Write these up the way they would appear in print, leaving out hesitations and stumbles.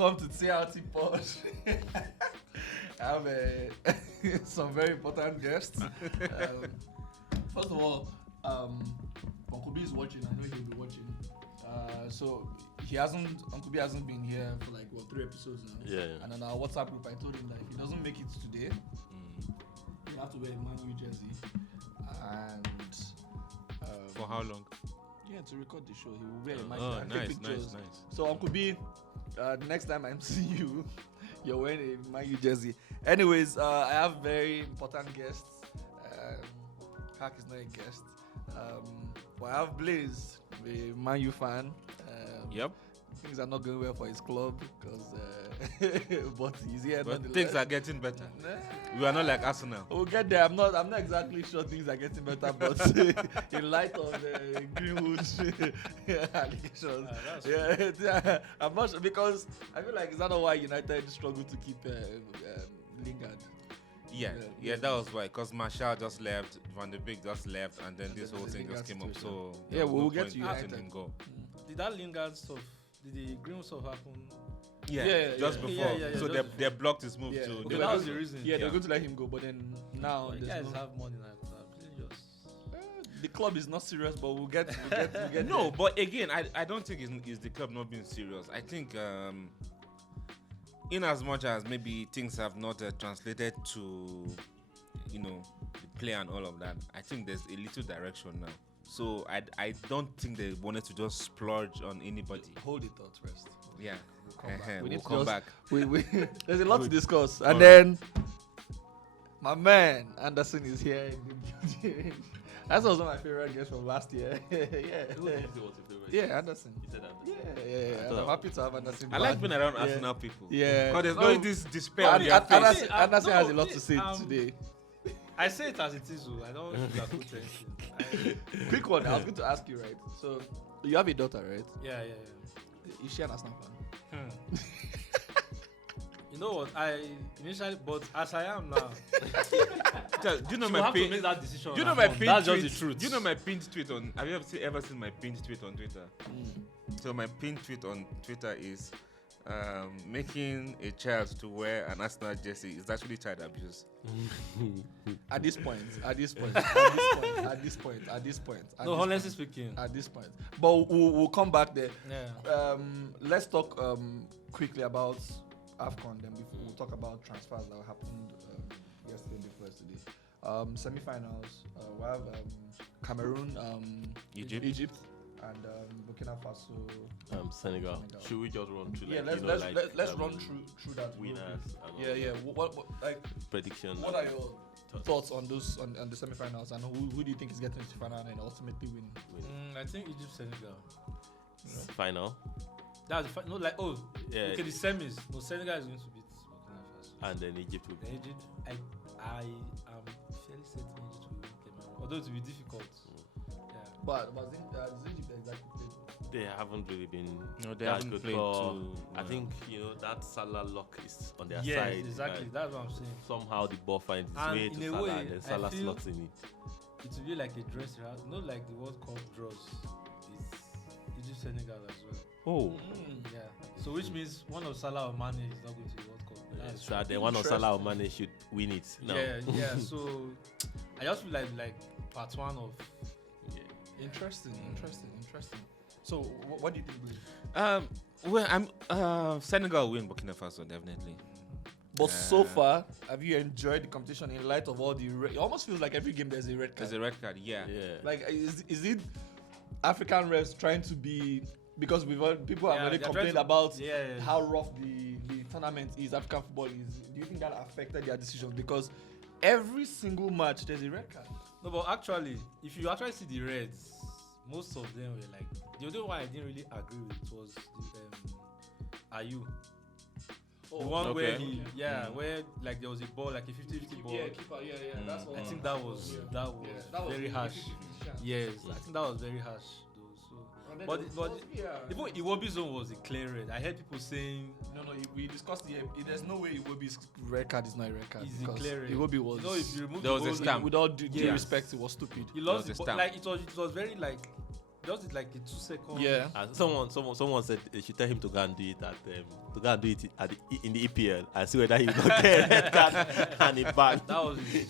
Welcome to TRT Pod. I have some very important guests. First of all, Uncle B is watching. I know he'll be watching. So Uncle B hasn't been here for like 3 episodes now. Yeah. And on our WhatsApp group, I told him that if he doesn't make it today, he'll have to wear a Man U jersey. And for how long? Yeah, to record the show, he will wear a Man U. Oh, and take pictures. nice. So Uncle B, next time I'm seeing you, you're wearing a Man U jersey. Anyways, I have very important guests. Hack is not a guest. But I have Blaze, a Man U fan. Yep. Things are not going well for his club because, but he's here. But things are getting better. Nah. We are not like Arsenal. We'll get there. I'm not exactly sure things are getting better, but in light of Greenwood allegations, I'm not sure because I feel like is that not why United struggled to keep Lingard? Yeah, that was why. Because Martial just left, Van de Beek just left, and then this whole thing just came up. So yeah, we'll get to letting United. him go. Did that Lingard stuff? Did the Greenwood stuff happen? Just before. So they blocked his move too. Okay, that was the reason. Yeah, they're going to let him go, but then now you guys have money now. The club is not serious, but we'll get No, there. but again, I don't think it's the club not being serious. I think in as much as maybe things have not translated to, the play and all of that, I think there's a little direction now. So I don't think they wanted to just splurge on anybody. Hold it thought first. Yeah. We'll come back. There's a lot to discuss. And then my man Anderson is here in the building. That's also my favorite guest from last year. Yeah, Anderson. You said Anderson. Yeah. I'm happy to have Anderson. I like being around Arsenal people. Yeah. Because there's always this despair on their face. Anderson has a lot to say today. I say it as it is. I don't sugarcoat anything. Quick one. I was going to ask you, right? So you have a daughter, right? Yeah. Is she an Arsenal fan? You know what? I initially, but as I am now, Do you know she my will have to pinned? make that decision. Do you know on my her own. pinned That's tweet? just the truth. Do you know my pinned tweet on? Have you ever seen my pinned tweet on Twitter? So my pinned tweet on Twitter is making a child to wear an Arsenal jersey is actually child abuse. At this point. No, honestly speaking. At this point. But we'll come back there. Yeah. Let's talk quickly about AFCON, then before we'll talk about transfers that happened yesterday and before yesterday. Semi-finals. We have Cameroon, Egypt, and Burkina Faso, Senegal. Should we just run through? Yeah, let's run through that. Winners. Yeah. What like Prediction. what are your thoughts on those on the semi-finals, and who do you think is getting to the final and ultimately win? I think Egypt, Senegal. Final. That's the no, like Yeah. okay, the semis. No, Senegal is going to beat Burkina Faso. And then Egypt will Then be. Egypt, I am fairly certain Egypt will win Cameroon, although it will be difficult. Yeah. But is Egypt exactly played? They haven't really been. No, they that haven't good played for- too. I think that Salah luck is on their Yeah, side. exactly. Like, That's what I'm saying. somehow the ball finds its And way in to a Salah, way, and then I Salah feel- slots in it. It will be like a dress rehearsal. Not like the World Cup draws. It's Egypt, Senegal as well. Oh. Yeah. So which means one of Salah or Mane is not going to the World Cup. That's So then one of Salah or Mane should win it. No. Yeah. So I just feel like part one of Interesting. So what do you think, Bruce? Well, I'm Senegal win Burkina Faso definitely. But so far, have you enjoyed the competition in light of all the? It almost feels like every game there's a red card. There's a red card, yeah. Like, is it African refs trying to be? Because people have already they're complained trying to- about yeah. how rough the tournament is. African football is. Do you think that affected their decisions? Because every single match there's a red card. No, but actually, if you actually see the Reds, most of them were like the only one I didn't really agree with was the Ayew. The one where where like there was a ball, like a 50-50 ball. Yeah, keeper. Yeah. That's what I think that was very harsh. Yes, I think that was very harsh though. So, but even Iwobi's zone was a clear red. I heard people saying no. We discussed there's no way Iwobi's red card is not a red card. It's a clear red. Iwobi was. You know, if you remove there was a goal, stamp. With all due respect, it was stupid. He lost the the stamp. like it was very like just like a 2-second. Yeah. And someone said they should tell him to go and do it in the EPL and see whether he will not get a red card and a ban. That was it.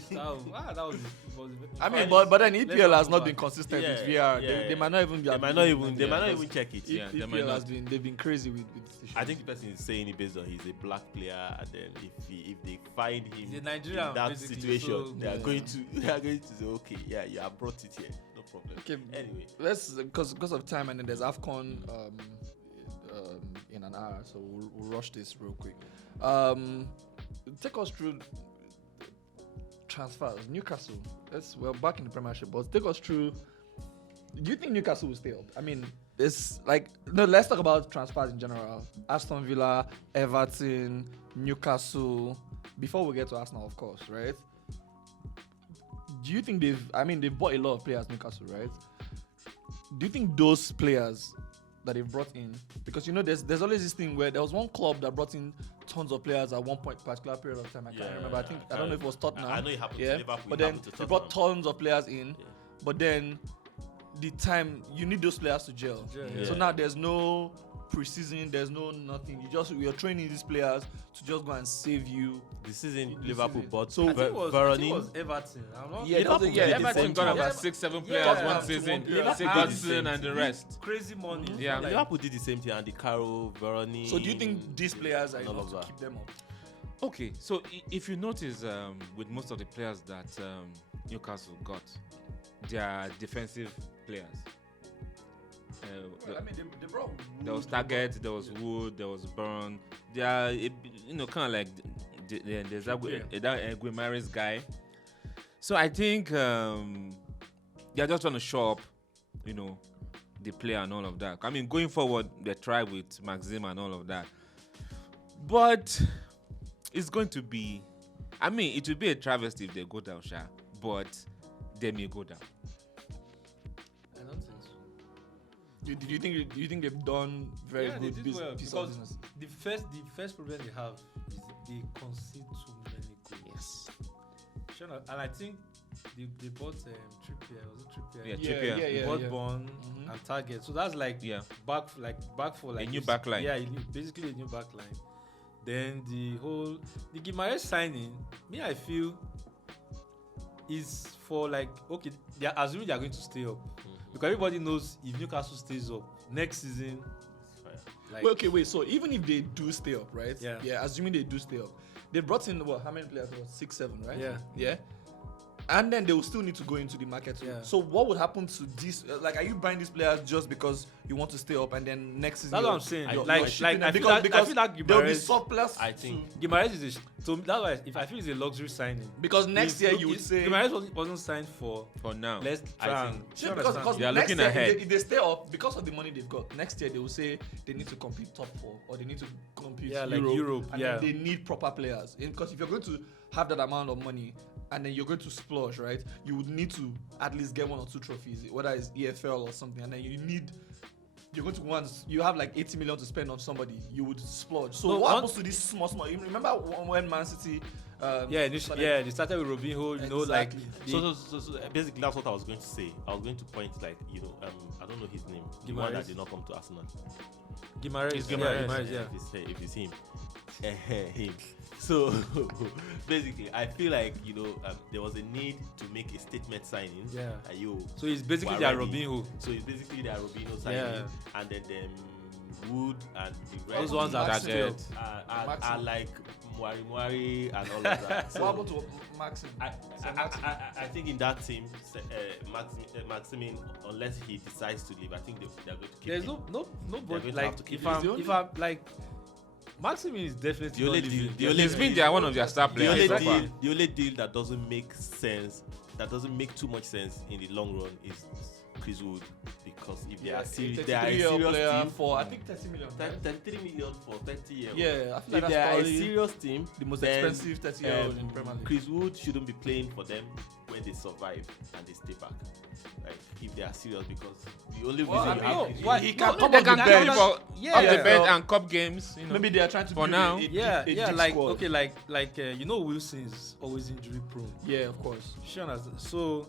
I mean, but then EPL has not been consistent with Yeah, VR. yeah. They might not even. They might not even check it. Yeah, they might EPL not. has been. They've been crazy with this. I think the person is saying it based on he's a black player, and then if they find him He's a in Nigerian, that basically, situation, so- they are going to say, okay, yeah, you have brought it here, no problem. Okay, Anyway, let's because of time, and then there's AFCON in an hour, so we'll rush this real quick. Take us through transfers. Newcastle. We're back in the Premiership, but take us through. Do you think Newcastle will stay up? I mean, it's like no. Let's talk about transfers in general. Aston Villa, Everton, Newcastle. Before we get to Arsenal, of course, right? Do you think they've bought a lot of players, Newcastle, right? Do you think those players that they've brought in, because there's always this thing where there was one club that brought in tons of players at one particular period of time. I can't remember. I don't know if it was Tottenham. I know it happened to Liverpool. But it then happened to they brought Tottenham. tons of players in. Yeah. But then the time you need those players to gel. Yeah. So now there's no preseason, there's no nothing. You're training these players to just go and save you. This season This Liverpool season. bought So I think it was Veroni. Everton. I'm not. Yeah, Liverpool yeah, did the Everton same got thing. about 6-7 players Yeah, one to season. one player. Sigurdsson and the rest. Crazy money. Yeah. Like, Liverpool did the same thing, and the Caro, Veroni. So do you think these players are and all enough of to that? keep them up? Okay, so if you notice, with most of the players that Newcastle got, they are defensive players. They brought There was Target, there was Wood, there was Burn. They are, kind of like there's that Guimaraes guy. So I think they're just trying to show up, the player and all of that. I mean, going forward, they try with Maxim and all of that. But it's going to be, it will be a travesty if they go down, Sha. But they may go down. I don't think so. Do you think they've done very Yeah, they good did well, piece of because business? the first problem they have is they concede too many goals. Yes. Sure, and I think they bought Trippier. Was it Trippier? Yeah, Yeah, Trippier. yeah, They bought yeah. Bond Mhm. and Target. So that's like Yeah. back for like A new this- back line. Yeah, basically a new back line. Then the Guimaraes signing, I feel is for like, okay, they are assuming they are going to stay up, because everybody knows if Newcastle stays up next season, like Wait. So even if they do stay up, right? Yeah. Assuming they do stay up, they brought in how many players? 6, 7, right? Yeah. Yeah. And then they will still need to go into the market. Yeah. So what would happen to this? Like, are you buying these players just because you want to stay up, and then next season? That's what you're- I'm saying. you're- Like- you're like, shipping I them? feel because that there will be Guimaraes- surplus. I think Guimaraes is so that's why if I feel it's a luxury signing. because next If- year look, you would if say Guimaraes wasn't signed for For now. let's I try think- and Sure, you because understand? They are next looking year, ahead. if they stay up because of the money they've got, next year they will say they need to compete top 4 or they need to compete Yeah, like Europe, and yeah. then they need proper players. Because if you're going to have that amount of money and then you're going to splurge, right? You would need to at least get 1 or 2 trophies, whether it's EFL or something, and then you're going to you have like 80 million to spend on somebody, you would splurge. So No, what one- happens to this small? You remember when Man City? They started with Robinho, like Exactly. So basically that's what I was going to say. I was going to point I don't know his name. The one that Guimaraes. did not come to Arsenal. Guimaraes. It's Guimaraes. Yeah. If it's him. Him. So basically I feel like there was a need to make a statement signing. Yeah. Yo, So it's basically we're their ready. Robinho. So it's basically their Robinho signing, Yeah. and then Wood and the rest Those ones are Maxim. dead. are Maxim. like Mwari and all of that. So What happened to Maxim? I think in that team, Maximin, unless he decides to leave, I think they're going to keep There's him. nobody going to like have to keep if him. I'm like Maximin is definitely The only not deal- leaving. the only He's been there, one of their star The players only, so Exactly. far. deal, the only deal that doesn't make sense, that doesn't make too much sense in the long run is Chris Wood, because if they are serious, they are a 33-year-old serious player team. for I think 30 million. 33 million for 30 years. Yeah, I feel like If that's they are a probably serious team, the most then, expensive 30-year-old in Premier League. Chris Wood shouldn't be playing for them when they survive and they stay back. Like if they are serious, because the only Well, reason I you mean, have why is- he can come They on can the come bench. off Yeah. the bench so- and cup games. Maybe they are trying to For build now. a Yeah, deep like squad. okay, like Wilson is always injury prone. Yeah, of course. Sure, so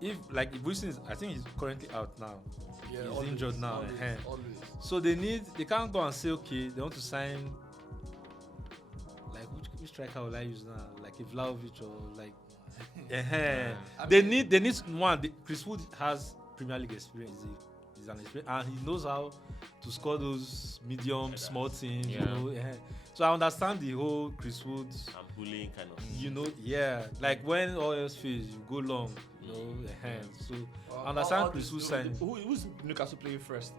if Wilson is, I think he's currently out now. Yeah, He's always, injured now. Always, always. So they can't go and say, okay, they want to sign like which striker will I use now? Like a Vlahovic or like they need one. Chris Wood has Premier League experience. He's an experience and he knows how to score those medium, small teams. Yeah. You know, so I understand the whole Chris Wood And bullying kind of. you know, like when all else fails, you go long, you know, so I understand Chris Wood signing. Who's Newcastle playing first?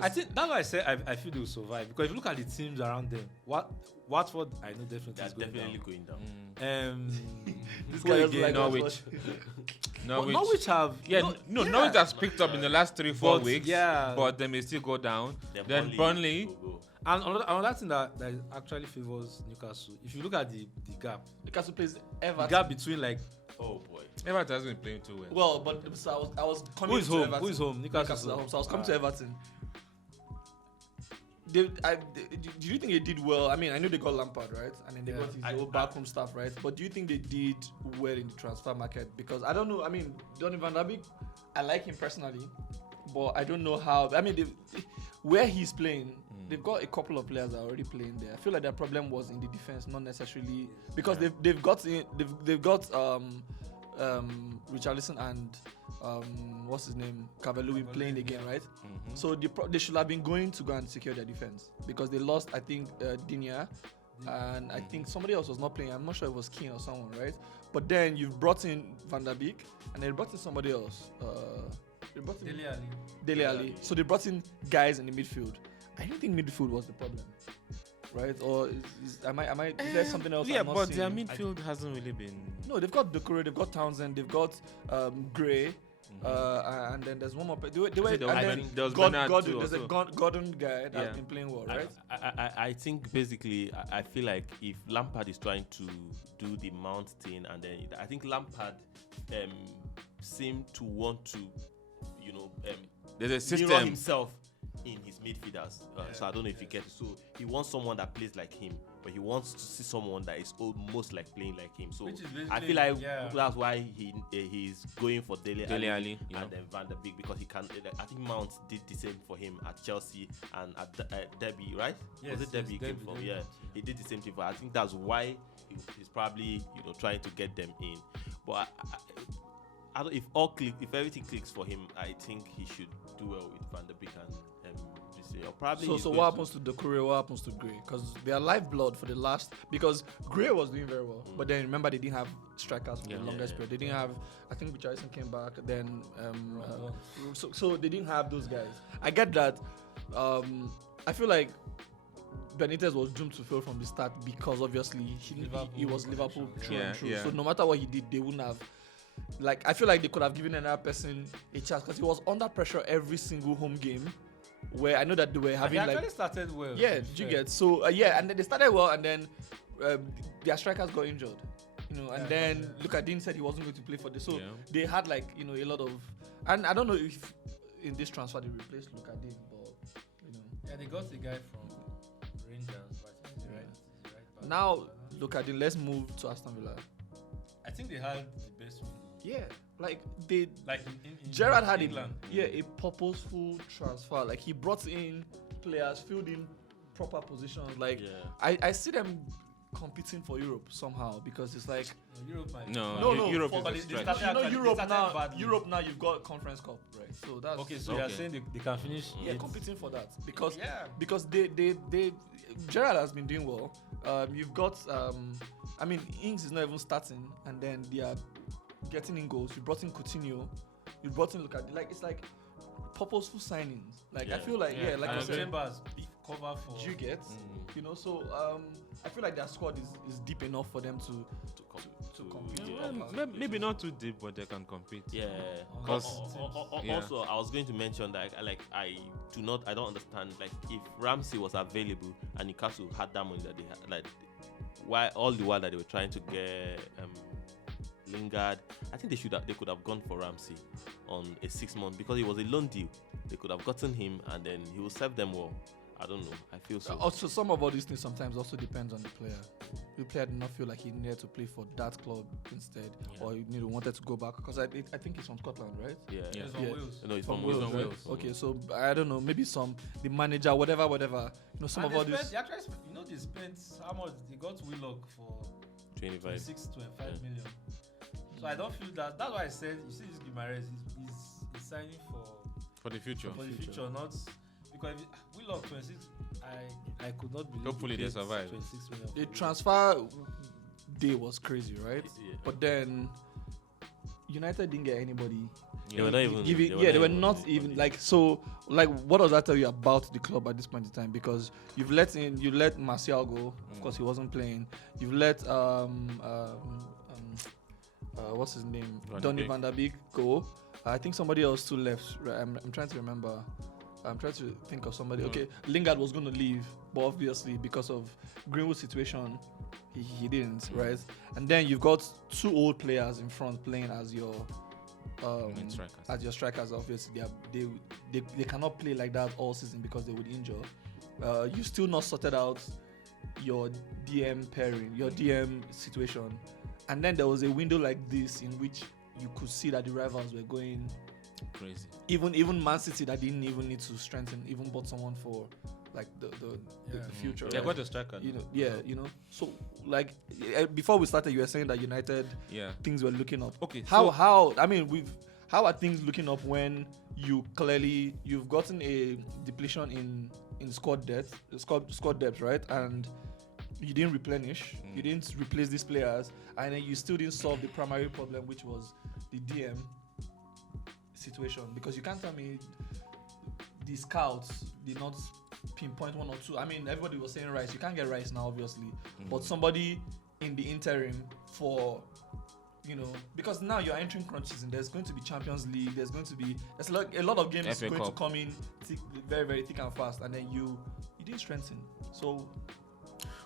I think that's why I said I feel they will survive because if you look at the teams around them, Watford I know definitely They're is going definitely down. going down. This Who guy again? like Norwich. But Norwich have Norwich has picked up in the last 3-4 But, weeks. yeah. But they may still go down. Then Burnley Burnley. will go. and another thing that actually favors Newcastle. If you look at the gap, Newcastle plays the Everton. gap between like Oh boy. Everton has been playing too well. Well, but so I was coming who is to home? Everton. Who is home? Newcastle at home. So I was coming to Everton. Do you think they did well? I mean, I know they got Lampard, right? And then they got his old backroom stuff, right? But do you think they did well in the transfer market? Because I don't know. I mean, Donny van der Beek, I like him personally, but I don't know how. I mean, where he's playing, they've got a couple of players that are already playing there. I feel like their problem was in the defense, not necessarily because they've got Richarlison and what's his name, Cavani playing again, right? So they should have been going to go and secure their defense because they lost, I think, Digne, and I think somebody else was not playing. I'm not sure it was Keane or someone, right? But then you've brought in Van der Beek and they brought in somebody else. They brought in Dele Alli. So they brought in guys in the midfield. I don't think midfield was the problem, right? Or is there something else? Yeah, I'm not but seeing? their midfield hasn't really been. No, they've got Doucouré, they've got Townsend, they've got Gray, and then there's one more. There's a Gordon guy that's been playing well, right? I think basically I feel like if Lampard is trying to do the Mount thing, and then I think Lampard seemed to want to, There's a mirror system. himself in his midfielders. So I don't know if you get it. So he wants someone that plays like him, but he wants to see someone that is almost like playing like him. So I feel like that's why he's going for Dele Alli and then Van der Beek, because he can. I think Mount did the same for him at Chelsea and at Derby, right? Yes, Was it Derby he came from? Yeah, he did the same thing for. I think that's why he's probably trying to get them in. But I don't, if everything clicks for him, I think he should do well with Van der Beek and this year. Probably. So what happens to Doucouré? What happens to Gray? Because they are lifeblood for the last. Because Gray was doing very well, but then remember they didn't have strikers for the longest period. They didn't have. I think Richarlison came back. Then so they didn't have those guys. I get that. I feel like Benitez was doomed to fail from the start because obviously he was Liverpool true and true. So no matter what he did, they wouldn't have. Like, I feel like they could have given another person a chance because he was under pressure every single home game. Where I know that they were having he actually started well. Yeah, you get so and then they started well, and then their strikers got injured. And then Lucadine said he wasn't going to play for this, so they had like a lot of, and I don't know if in this transfer they replaced Lucadine, but Yeah, they got the guy from Rangers, but I think he's right. Now Lucadine, let's move to Aston Villa. I think they had the best one. Yeah, like they in Gerrard had England. a purposeful transfer. Like he brought in players, filled in proper positions. Like I see them competing for Europe somehow because it's like Europe might. no Europe but is a they stretch. started, Europe now. badly. Europe now you've got Conference Cup, right? So that's Okay, so you're saying they can finish. competing for that because they Gerrard has been doing well. You've got I mean Ings is not even starting, and then they are getting in goals. You brought in Coutinho, you brought in Lucas. Like it's like purposeful signings. Like I feel like like I said, Chambers cover for. you get so I feel like their squad is deep enough for them to compete. Maybe not too deep, but they can compete. Yeah. Also, I was going to mention that I don't understand, like, if Ramsey was available and Newcastle had that money that they had, like, why all the while that they were trying to get Lingard, I think they could have gone for Ramsey on a 6 month because it was a loan deal. They could have gotten him and then he will serve them well. I don't know. I feel so. Also, some of all these things sometimes also depends on the player. the player did not feel like he needed to play for that club instead, or he wanted to go back because I think he's from Scotland, right? Yeah. He's from Wales. No, he's from Wales, Wales. right? Okay, so I don't know, maybe the manager, whatever. Some And of all they this. spent, actually, they spent how much? They got Willock for 25 25 million. So I don't feel that. That's why I said, you see, this Guimaraes, he's signing For the future. not because Willock 26. I could not believe. Hopefully they survive. 26 million. The transfer day was crazy, right? Yeah. But then United didn't get anybody. They were not even. They were not even like so. Like, what does that tell you about the club at this point in time? Because you let Martial go. Of course, he wasn't playing. You've let what's his name? Donny van der Beek go. I think somebody else too left. Right? I'm trying to remember. I'm trying to think of somebody. Okay, Lingard was going to leave, but obviously because of Greenwood's situation, he didn't, right? And then you've got two old players in front playing as your strikers. Obviously, they cannot play like that all season because they would injure. You still not sorted out your DM pairing, your DM situation, and then there was a window like this in which you could see that the rivals were going crazy. Even Man City that didn't even need to strengthen, even bought someone for like the future. They got a striker. So like before we started, you were saying that United, things were looking up. Okay, how are things looking up when you've gotten a depletion in squad depth, right? And you didn't replenish, you didn't replace these players, and then you still didn't solve the primary problem, which was the DM situation. Because you can't tell me the scouts did not pinpoint one or two. I mean, everybody was saying Rice. You can't get Rice now, obviously, but somebody in the interim for, because now you're entering crunch season. There's going to be Champions League. There's a lot of games FA going Cup. to come in very, very thick and fast, and then you didn't strengthen. So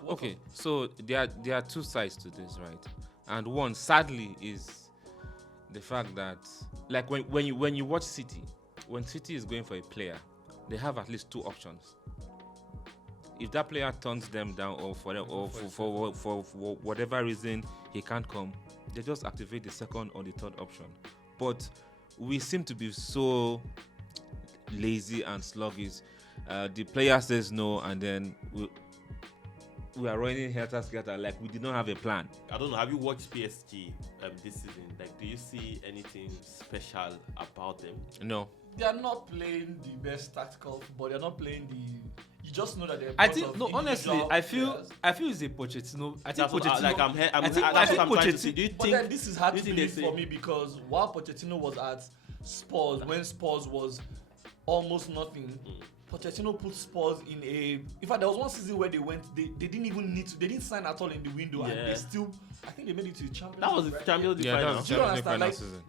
okay, so there are two sides to this, right? And one, sadly, is the fact that, like, when you watch City, when City is going for a player, they have at least two options. If that player turns them down, or for whatever reason he can't come, they just activate the second or the third option. But we seem to be so lazy and sluggish. The player says no, and then we are running helter-skelter like we did not have a plan. I don't know. Have you watched PSG this season? Like, do you see anything special about them? No. They are not playing the best tactical football. They're not playing the. You just know that they're. I think honestly, I feel it's a Pochettino. I think Pochettino. Do you think? But then this is hard to believe say? for me because while Pochettino was at Spurs, when Spurs was almost nothing, Pochettino put Spurs in a. In fact, there was one season where they didn't even need to. They didn't sign at all in the window, and they still. I think they made it to the Champions. That was the Champions League final. That was the Champions League final season.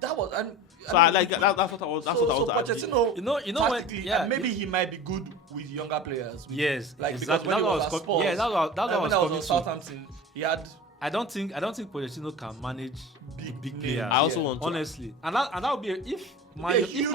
That was and. So I like that's what I was. That's what I was. Pochettino, you know tactically, and maybe he might be good with younger players. Yes, like exactly. Because when he was at Spurs, that's what I was coming to. Southampton, he had. I don't think Pochettino can manage big players. I also want to, honestly, and that would be if Man if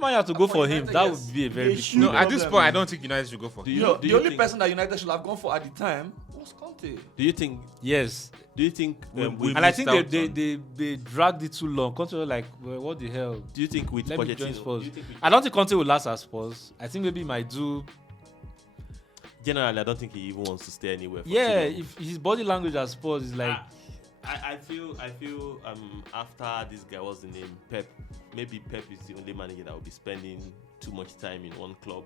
Man had to go for him, that would be a very big. No, at this point, I don't think United should go for him. The only person that United should have gone for at the time was Conte. Do you think? Yes. Do you think? And I think they dragged it too long. Conte was like, well, what the hell? Do you think with Pochettino? I don't think Conte will last at Spurs. I think maybe he might do. Generally, I don't think he even wants to stay anywhere. If his body language at Spurs is like. I feel after this guy, what's the name? Pep. Maybe Pep is the only manager that will be spending too much time in one club.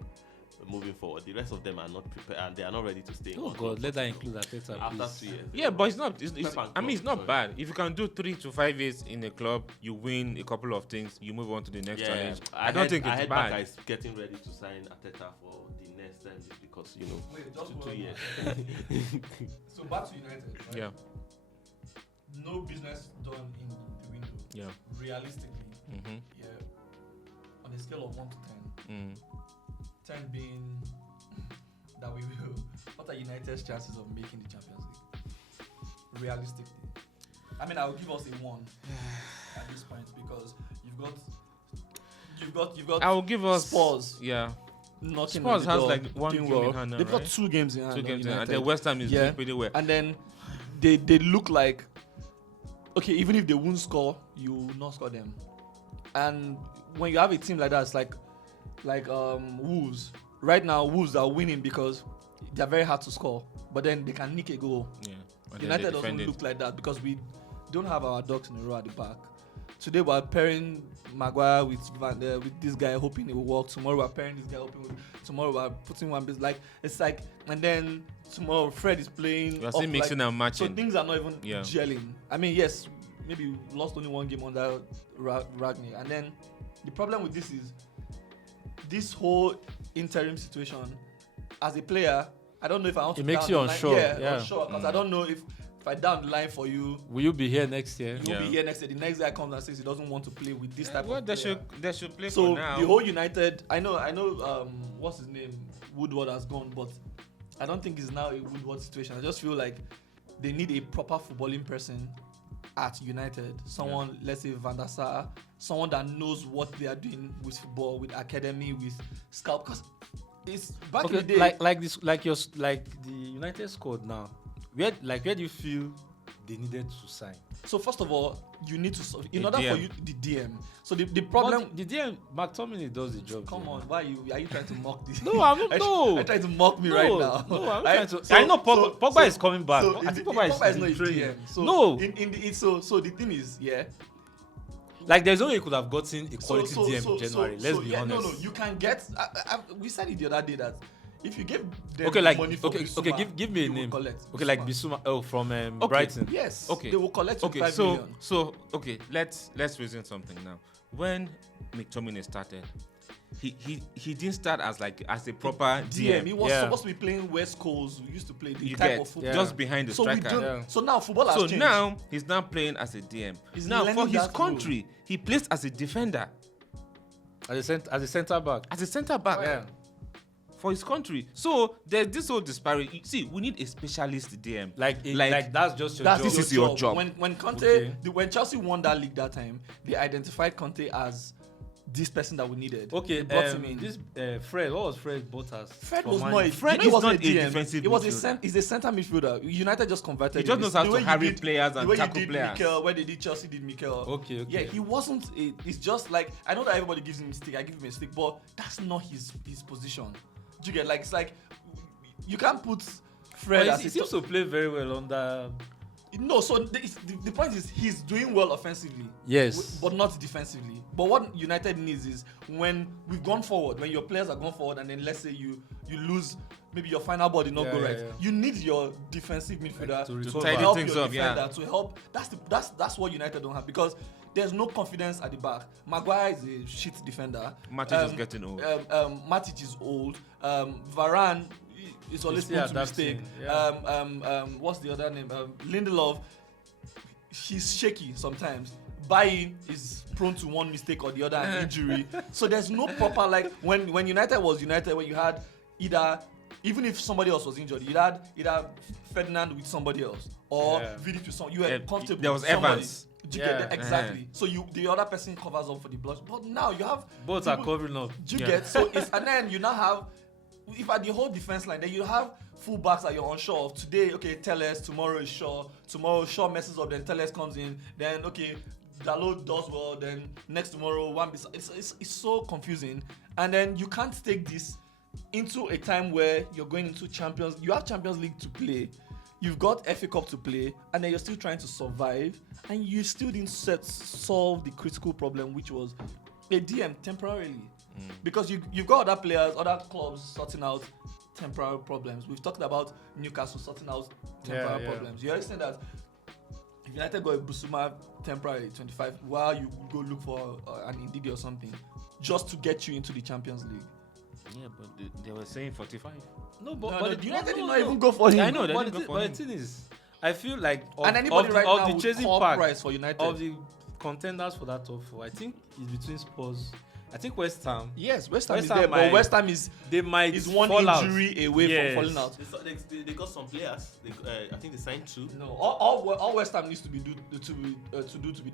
Moving forward, the rest of them are not prepared and they are not ready to stay. Oh God, let that include Arteta. After 2 years. Yeah, but it's not. It's not bad. If you can do 3 to 5 years in a club, you win a couple of things, you move on to the next challenge. I don't think it's bad. Is getting ready to sign Arteta for the next time just because Wait, just 2 years. So back to United. Right? Yeah. No business done in the window. Yeah. Realistically. Mm-hmm. Yeah. On a scale of 1 to 10. 10 being that we will. What are United's chances of making the Champions League? Realistically, I mean, I will give us a 1 at this point because you've got. I will give us Spurs. Yeah. knocking Spurs on the has door, like one doing game in well. hand now, They've got right? 2 games in hand. 2 on games in, and United. then West Ham is doing pretty well. And then they look like, okay, even if they won't score, you will not score them. And when you have a team like that, it's like Wolves. Right now, Wolves are winning because they're very hard to score, but then they can nick a goal. Yeah. And then United they doesn't defend it. look like that because we don't have our ducks in a row at the back. Today we're pairing Maguire with this guy hoping it will work. Tomorrow we're pairing this guy hoping tomorrow we're putting one bit like it's like, and then tomorrow Fred is playing. You're still mixing and matching. So things are not even gelling. I mean, yes, maybe we lost only 1 game under Ragni, and then the problem with this is this whole interim situation. As a player, I don't know if I want to. It makes you unsure. Unsure because I don't know if I down the line for you, will you be here next year? You'll be here next year. The next guy comes and says he doesn't want to play with this type of player. They should play so for now. the whole United, I know. What's his name? Woodward has gone, but I don't think it's now a Woodward situation. I just feel like they need a proper footballing person at United. Someone, let's say Van der Sar, someone that knows what they are doing with football, with academy, with scout. Because it's back in the day. Like the United squad now. Where do you feel they needed to sign? So first of all, you need to in The order DM. for you the DM. So the problem. The DM McTominay does the job. Come on, why are you trying to mock this? No, I'm not. No, Are you trying to mock me right now? No, I'm Right? trying to. So- I know so- Pogba is coming back. So I think Pogba Pogba is not a in training. DM. So No. So the thing is, Like there's no way you could have gotten a quality so, DM so, in January. Let's be honest. No, you can get. We said it the other day that if you give them Okay, like money for okay, Bissouma, give me a you will name. collect Okay, like Bissouma. Bissouma. Oh, from Brighton. Yes. Okay. They will collect 5 so million. so okay, let's reason something now. When McTominay started, he didn't start as a proper DM. He was Yeah. supposed to be playing West Coast. We used to play the You type get of football. just behind the So we striker. don't. Yeah. So now football has So changed. now he's now playing as a DM. He's Now for learning his that country, he plays as a defender, As a centre back. as a centre back. Yeah. For his country. So there's this whole disparity. You see, we need a specialist DM. Like that's just your job. This is your job. When Conte, Okay. when Chelsea won that league that time, they identified Conte as this person that we needed. Okay, They brought him in. this Fred. What was Fred bought us? Fred for was Man not. U? Fred he is wasn't not a DM. defensive He was midfielder. he's a centre midfielder. United just converted. He just him. knows how The to way you harry did- players the and way you tackle did players. Mikel, where they did Chelsea did Mikel. Okay. Yeah, he wasn't. It's just like I know that everybody gives him a stick. I give him a stick, but that's not his position. Do you get like it's like you can't put Fred Well, as he a seems to play very well under. No, so the point is he's doing well offensively. Yes. But not defensively. But what United needs is when we've gone forward, when your players are gone forward, and then let's say you lose, maybe your final ball did not go right. Yeah. You need your defensive midfielder to to tidy help things your up, defender, to help. That's what United don't have because there's no confidence at the back. Maguire is a shit defender. Matip is getting old. Matic is old. Varane is always Still prone to adapting, mistake. yeah. What's the other name? Lindelof. He's shaky sometimes. Bailly is prone to one mistake or the other, an injury. So there's no proper when United was United, when you had even if somebody else was injured, you had either Ferdinand with somebody else or Vidic with someone. You were comfortable. There was with somebody. Evans. Do you get Yeah. that? Exactly. So the other person covers up for the blood. But now you have Both are covering up. do you get so it's and then you now have if at the whole defense line, then you have fullbacks that you're unsure of. Today, okay, Telles. Tomorrow is Shaw. Tomorrow Shaw messes up, then Telles comes in. Then okay, Dalot does well. Then next tomorrow, it's so confusing. And then you can't take this into a time where you're going into Champions. You have Champions League to play. You've got FA Cup to play, and then you're still trying to survive, and you still didn't solve the critical problem, which was a DM temporarily. Because you've got other players, other clubs sorting out temporary problems. We've talked about Newcastle sorting out temporary problems. You understand that if United got a Bissouma temporary 25, while you go look for an Ndidi or something, just to get you into the Champions League. Yeah, but they were saying 45. No, United did not even go for him. I know, They didn't go for but him. the thing is, I feel like And anybody right now the would chasing call pack price for United. of the contenders for that top 4, I think it's between Spurs. I think West Ham. Yes, West Ham West is Ham there, but might- West Ham is They might one fall out. injury away Yes. from falling out. They got some players. I think they signed 2. No, all West Ham needs to be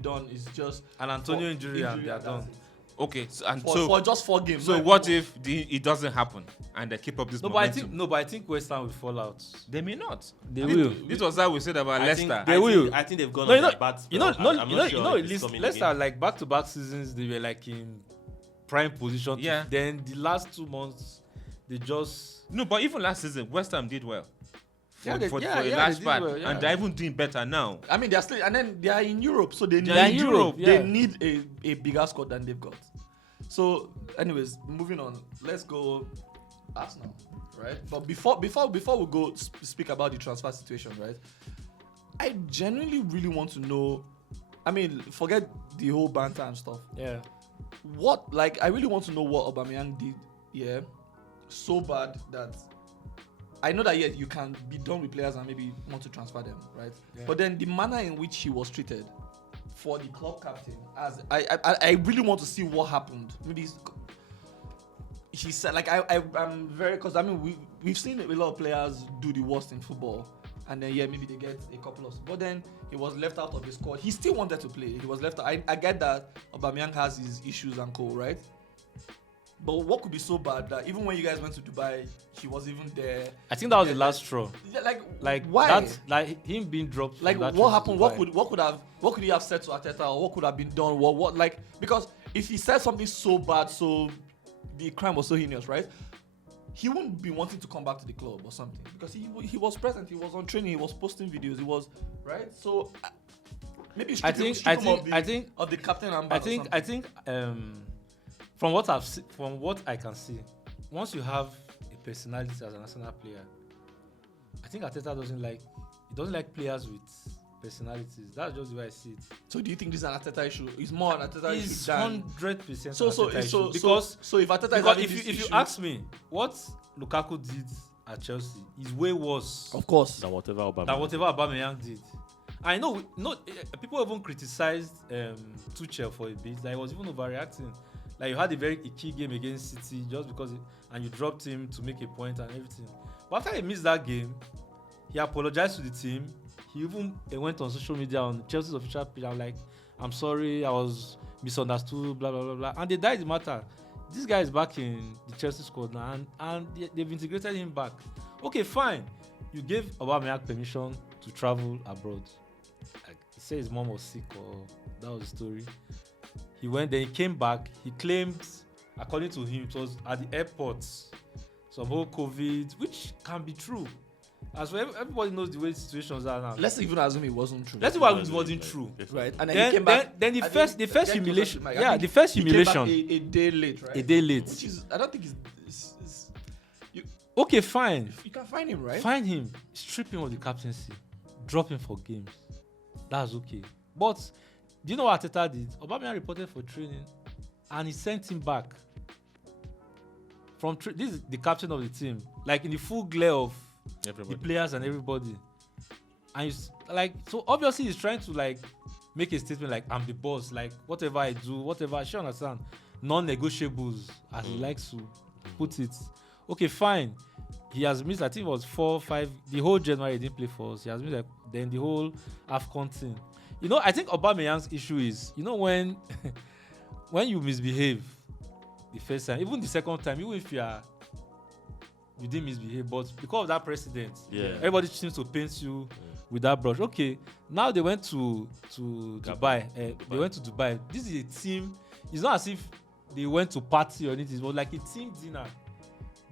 done is just An Antonio for injury and they are and done. that's it. Okay, for just 4 games. So not what even if it doesn't happen and they keep up this But momentum? I think West Ham will fall out. They may not. They will. This was how we said about Leicester. They will. I think they've gone No, on you know, their bad spell. you know, I'm not sure if it's coming Leicester again. like back-to-back seasons. They were like in prime position. Yeah. Then the last 2 months, they just No, but even last season, West Ham did well. For they a did large part. well, yeah. And they're even doing better now. I mean, they're still, and then they are in Europe, so they They're need in Europe, They yeah. need a bigger squad than they've got. So, anyways, moving on. Let's go Arsenal, right? But before we go speak about the transfer situation, right? I genuinely really want to know. I mean, forget the whole banter and stuff. yeah. I really want to know what Aubameyang did, yeah, so bad that I know that you can be done with players and maybe want to transfer them, right? Yeah. But then the manner in which he was treated for the club captain, as I really want to see what happened. Maybe he said, like, I'm very, because I mean we've seen a lot of players do the worst in football, and then maybe they get a couple of, but then he was left out of the squad. He still wanted to play. He was left out. I get that Aubameyang has his issues and co, right? But what could be so bad that even when you guys went to Dubai, he was even there? I think that was the last straw. Yeah, Like why? That's like him being dropped. Like from that what trip to happened? Dubai. What could he have said to Arteta, or what could have been done? What like, because if he said something so bad, so the crime was so heinous, right? He wouldn't be wanting to come back to the club or something, because he was present, he was on training, he was posting videos, he was right. So maybe I think of the captain and I think from what I can see, once you have a personality as a national player, I think Arteta doesn't like players with personalities. That's just the way I see it. So do you think this is an Arteta issue? It's more an Arteta issue It's than 100% so if Arteta is having if this you issue, ask me what Lukaku did at Chelsea is way worse of course, Than whatever Aubameyang. than whatever Aubameyang did. I know people even criticized Tuchel for a bit. Like, he was even overreacting. Like, you had a key game against City just because and you dropped him to make a point and everything. But after he missed that game, he apologized to the team. He even went on social media on Chelsea's official page. I'm like, I'm sorry, I was misunderstood, blah blah blah blah. And they died the matter. This guy is back in the Chelsea squad now, and they've integrated him back. Okay, fine. You gave Aubameyang permission to travel abroad. Like, he said his mom was sick, or that was the story. He went, then he came back. He claimed, according to him, it was at the airport, some whole COVID, which can be true. As well, everybody knows the way situations are now. let's even assume it wasn't true. Let's see why it wasn't true. Right, and then Then, he came back. then the I first think- humiliation. I Yeah, think the first he came back humiliation. a day late, right? A day late. Which is, I don't think it's Okay, fine. you can find him, right? Find him, strip him of the captaincy, drop him for games. That's okay. But do you know what Arteta did? Aubameyang reported for training, and he sent him back. This is the captain of the team, like in the full glare of Everybody. the players and everybody. And so obviously he's trying to like make a statement like, I'm the boss, like whatever I do, whatever I should understand, non-negotiables, as he likes to put it. Okay, fine. He has missed, I think it was 4 5, the whole January he didn't play for us. He has missed then the whole AFCON thing. You know, I think Aubameyang's issue is, you know, when you misbehave the first time, even the second time, even if you didn't misbehave, but because of that precedent, everybody seems to paint you with that brush. Okay, now they went to Dubai. They went to Dubai. This is a team. It's not as if they went to party or anything. It was like a team dinner.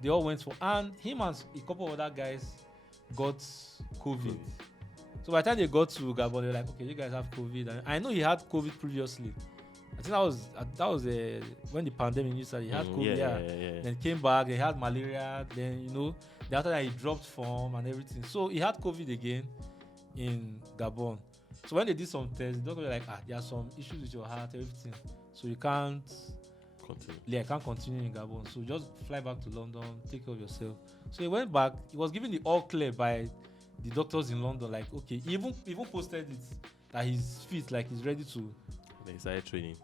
They all went for, and him and a couple of other guys got COVID. So by the time they got to Gabon, they were like, okay, you guys have COVID. And I know he had COVID previously. I think that was when the pandemic started. He had COVID, yeah. Then came back. He had malaria. Then after that he dropped form and everything. So he had COVID again in Gabon. So when they did some tests, the doctor was like, there are some issues with your heart, everything. So you can't continue. Yeah, can't continue in Gabon. So just fly back to London, take care of yourself. So he went back. He was given the all clear by the doctors in London. Like, okay, he even posted it that he's fit, like he's ready to. Then he started training.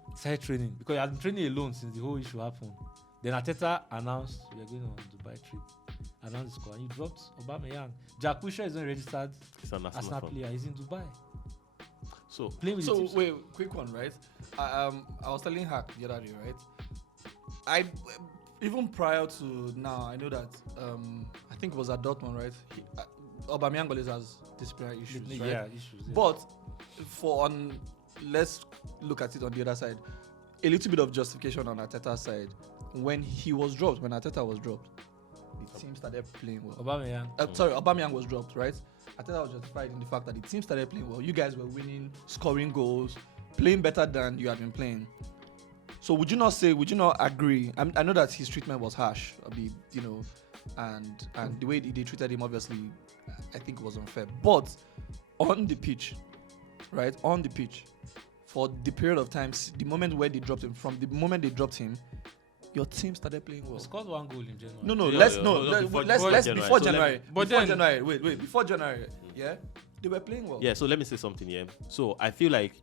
Because he had been training alone since the whole issue happened. Then Arteta announced we are going on a Dubai trip. Announced the score, and he dropped Aubameyang. Jack Wilshere is not registered as an Arsenal player. He's in Dubai. So Playing with the So tips. wait, quick one, right? I was telling Hack the other day, right? I even prior to now, I know that I think it was at Dortmund, right? Aubameyang always has disciplinary issues, right? Yeah, issues. Yeah. But let's look at it on the other side. A little bit of justification on Arteta's side. When Arteta was dropped, the team started playing well. Aubameyang was dropped, right? Arteta was justified in the fact that the team started playing well. You guys were winning, scoring goals, playing better than you had been playing. So would you not agree? I know that his treatment was harsh, and the way they treated him, obviously, I think was unfair. But on the pitch, right? On the pitch, for the period of time, the moment where they dropped him, from the moment they dropped him, your team started playing well. We scored 1 goal in January. Before January. Before January, yeah, they were playing well. Yeah, so let me say something here. So I feel like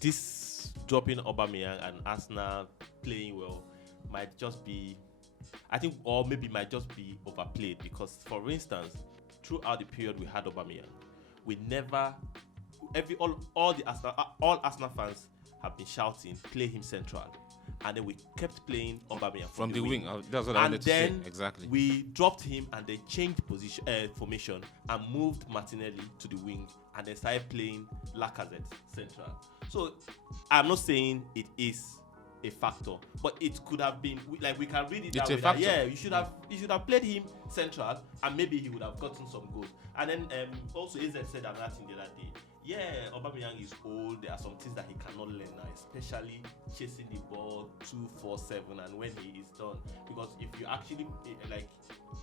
this dropping Aubameyang and Arsenal playing well might just be, might just be overplayed, because, for instance, throughout the period we had Aubameyang, we never, all Arsenal fans have been shouting, play him central. And then we kept playing Aubameyang from the wing. That's what I wanted to say. Exactly. We dropped him and then changed formation and moved Martinelli to the wing and then started playing Lacazette central. So I'm not saying it is a factor, but it could have been, we can read it that way. That, yeah, you should have played him central and maybe he would have gotten some goals. And then also AZ said another thing the other day. Yeah, Aubameyang is old. There are some things that he cannot learn now, especially chasing the ball 2-4-7 and when he is done. Because if you actually if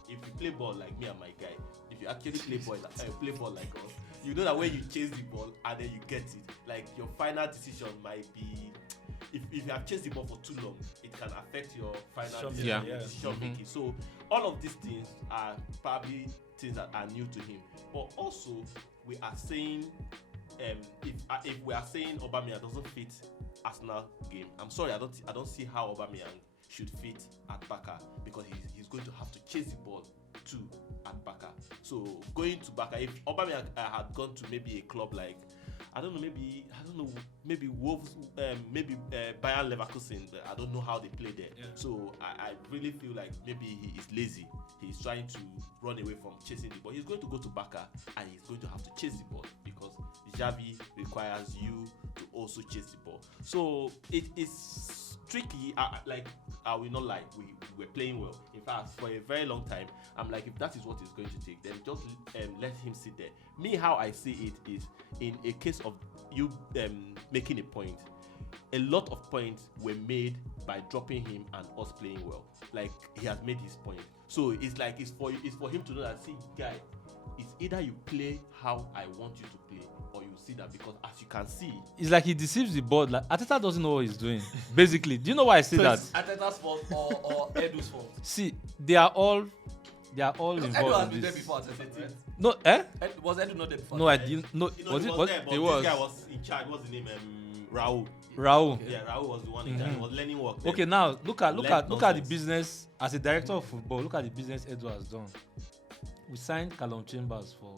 you play ball like me and my guy, if you actually play ball like us, you know that when you chase the ball and then you get it, like your final decision might be, if you have chased the ball for too long, it can affect your final decision making. So all of these things are probably things that are new to him. But also we are saying, if we are saying Aubameyang doesn't fit Arsenal game, I'm sorry, I don't see how Aubameyang should fit at Barca, because he's going to have to chase the ball too at Barca. So going to Barca, if Aubameyang had gone to maybe a club like, maybe Wolves, maybe Bayern Leverkusen, I don't know how they play there. Yeah. So I really feel like maybe he is lazy. He's trying to run away from chasing the ball. He's going to go to Barca and he's going to have to chase the ball, because Xavi requires you to also chase the ball. So it is tricky. I will not lie, we were playing well. In fact, for a very long time, I'm like, if that is what it's going to take, then just let him sit there. Me, how I see it is, in a case of you making a point, a lot of points were made by dropping him and us playing well. Like, he has made his point. So it's like it's for him to know that, see, guy, it's either you play how I want you to play, or you see that, because as you can see, it's like he deceives the board. Like, Arteta doesn't know what he's doing. Basically, do you know why I say that? It's Arteta's fault or Edu's fault? See, they are all involved Edu has in been there this. before Arteta, right? No, Was Edu not there before? No, I didn't. No, he was was it? there, but It this was guy was in charge. What's his name? Raul. Raul. Yeah, Raul was the one in charge. He was learning work there. Okay, now look at the Nonsense. business as a director of football. Look at the business Edu has done. We signed Callum Chambers for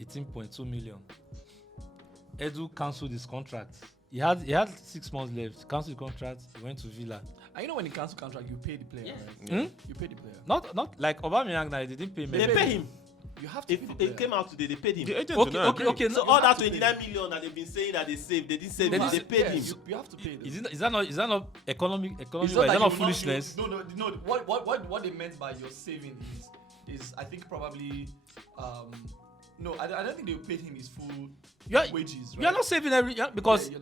18.2 million. Edu cancelled his contract. He had 6 months left. Cancelled the contract. He went to Villa. And you know when you cancel contract, you pay the player, right? Yeah. You pay the player. Not like Aubameyang. Now they didn't pay me. They pay him. You have to If pay the it player. came out today, they paid him. The agent Okay, will not agree. okay. So No, all have that to pay 29 million that they've been saying that they saved, they didn't save They it. They didn't- paid him. You have to pay them. is that not economic? It's Is not that that not you foolishness? No. What they meant by your saving is I think probably no, I don't think they paid him his full wages. Right? You are not saving because Yeah,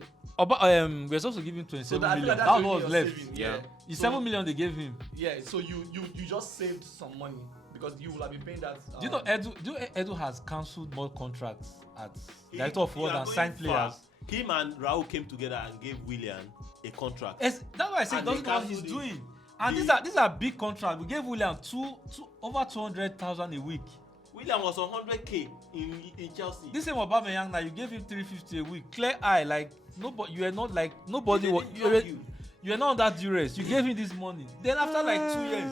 we're supposed to give him 27 so I feel million. like That that's was really left. your saving, Yeah. It's So- 7 million they gave him. Yeah, so you just saved some money because you will have been paying that. Do you know Edu has cancelled more contracts at He- director of you football are than going signed far. players? Him and Raul came together and gave Willian a contract. That's why I say he And doesn't they know what he's cancelled it. doing. And these are big contracts. We gave William over 200,000 a week. Willian was on 100k in Chelsea. This same Aubameyang now, you gave him 350 a week. Clear eye, like nobody. You are not like nobody. They Was, didn't you, block were, you. you are not on that duress. You gave him this money. Then after like 2 years,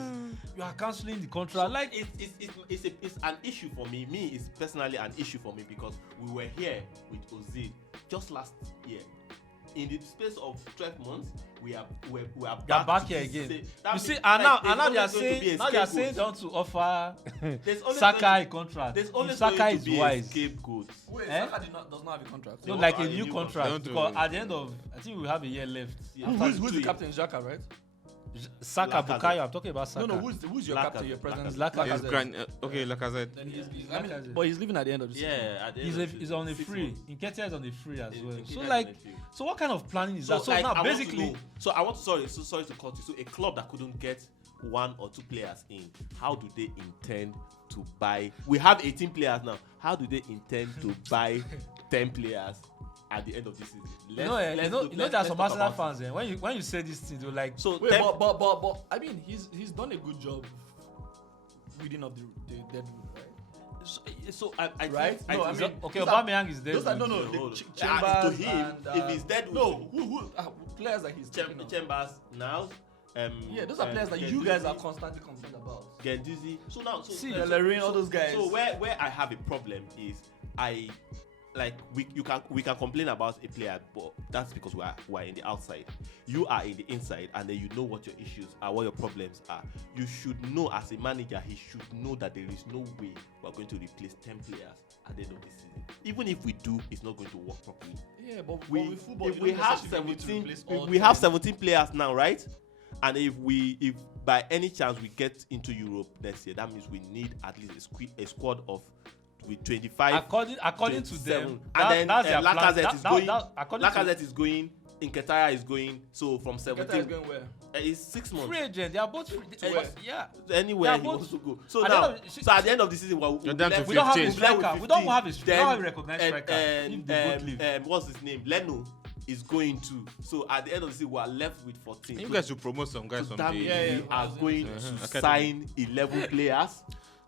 you are cancelling the contract. Like it's an issue for me. It's personally an issue for me because we were here with Ozil just last year. In the space of 12 months, we are back here again. You see, and now they are saying they want to offer Saka a contract. There's always Saka going is to be wise. a scapegoat. Wait, Eh? Saka does not have a contract. No, They like want a a new new contract contract. because at the end of I think we have a year left. Yeah. Who's the 2 captain? Xhaka, right? Saka, Lacazette. Bukayo. I'm talking about Saka. No, who's your Lacazette. captain? Your president? Lacazette. Okay, Lacazette. Then Lacazette. but he's leaving at the end of the season. Yeah, at the end of the He's on a 6 free. months. Nketiah is on a free as well. Nketiah So is like, on a free. so what kind of planning is that? So like, now I want to basically, know- sorry to cut you. So a club that couldn't get 1 or 2 players in, how do they intend to buy? We have 18 players now. How do they intend to buy 10 players at the end of this season? you know there are some Arsenal fans. When you say these things, they're like, So Wait, 10 but I mean, he's done a good job reading up the dead wood, right? so I Right? think, No, I I think mean, okay, those are- Aubameyang is there. Those are no, Hold on. the To Chambers him, and, if he's dead, no, who players that he's taking on. Chambers now. Yeah, those are players that you guys are constantly complaining about. Genduzi. So now, See, Bellerin, all those guys. So where I have a problem is we can complain about a player, but that's because we are in the outside. You are in the inside, and then you know what your issues are, what your problems are. You should know as a manager, he should know that there is no way we're going to replace 10 players at the end of this season. Even if we do, it's not going to work properly. Yeah, but With football, if we have 17, 17 players now, right? And if by any chance we get into Europe next year, that means we need at least a squad of with 25. According to 27. them, And then that's their plan. Lacazette is going. According to Lacazette is going. Nketiah is going. So from Is 17, going where? it's 6 months. free agent, they are both free. where? Yeah. Anywhere They he are both- wants to go. So at the now, end of the- so at the end of the season, we'll You're down to We don't have a 15. striker. We don't have a recognized striker. And If they both leave. what's his name? Leno is going to. So at the end of the season, we are left with 14. You So guys should promote some guys from that the. means Yeah, we are going Uh-huh. to sign 11 players.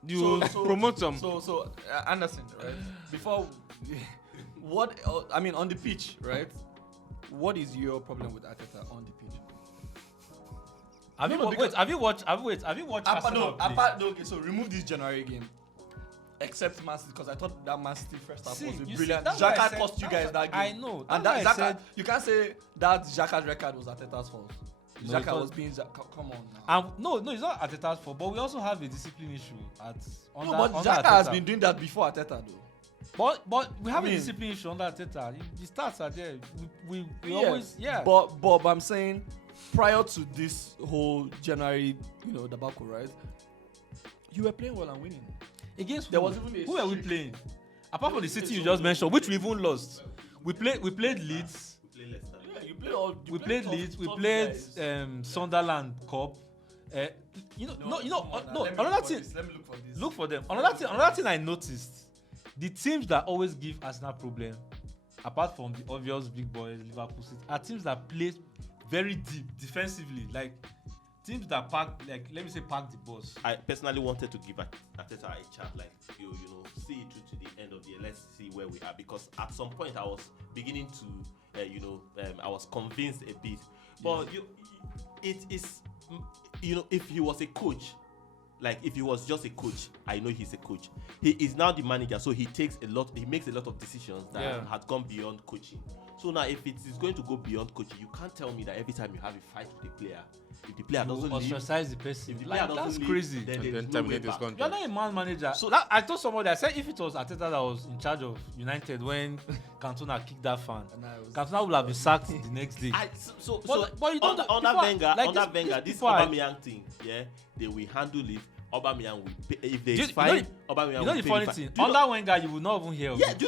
You promote some. So Anderson, right? Before, what? I mean, on the pitch, right? What is your problem with Arteta on the pitch? Have you watched Arsenal play? Okay, so remove this January game. Except Man City, because I thought that Man City first half See, was a you see, brilliant. that's why I Xhaka said- cost you that's guys why- that game. I know, And that's that why I Xhaka, said- you can't say that Xhaka's record was Arteta's fault. No, Xhaka it was- was being come on now. No, it's not Arteta's fault, but we also have a discipline issue under But under Xhaka has Arteta. been doing that before Arteta, though. But we have I a mean- discipline issue under Arteta. The stats are there. We Yeah, always But I'm saying, prior to this whole January, debacle, right? You were playing well and winning. Against There who? was even a Who were we streak. playing? Apart from the City you just mentioned, which we even lost. We played Leeds. We play Leicester. Yeah, you played all. We played Leeds. We played Sunderland Cup. No. Another thing. Let me look for this. Look for them. Another thing I noticed, the teams that always give Arsenal problem, apart from the obvious big boys, Liverpool, City, are teams that play very deep defensively, like teams that pack the bus. I personally wanted to give Arteta a chance, like you know, see it through to the end of the year. Let's see where we are, because at some point I was beginning to, I was convinced a bit. But it is, if he was a coach, like if he was just a coach, I know he's a coach. He is now the manager, so he makes a lot of decisions that had gone beyond coaching. So now, if it is going to go beyond coaching, you can't tell me that every time you have a fight with a player, if the player doesn't leave, ostracize the person. if the player doesn't That's leave, crazy. then And there's then no way terminate his back. contract. You're not a man manager. So that I told somebody, I said if it was Arteta that was in charge of United when Cantona kicked that fan, Cantona would have been sacked the next day. But you don't under people are- Wenger, like under these Wenger, this people are- Aubameyang thing, they will handle it. Aubameyang will pay. If they Do is you fine, know Aubameyang You will know the pay funny fine. thing, Do you know- under Wenger you will not even hear of yeah, it. do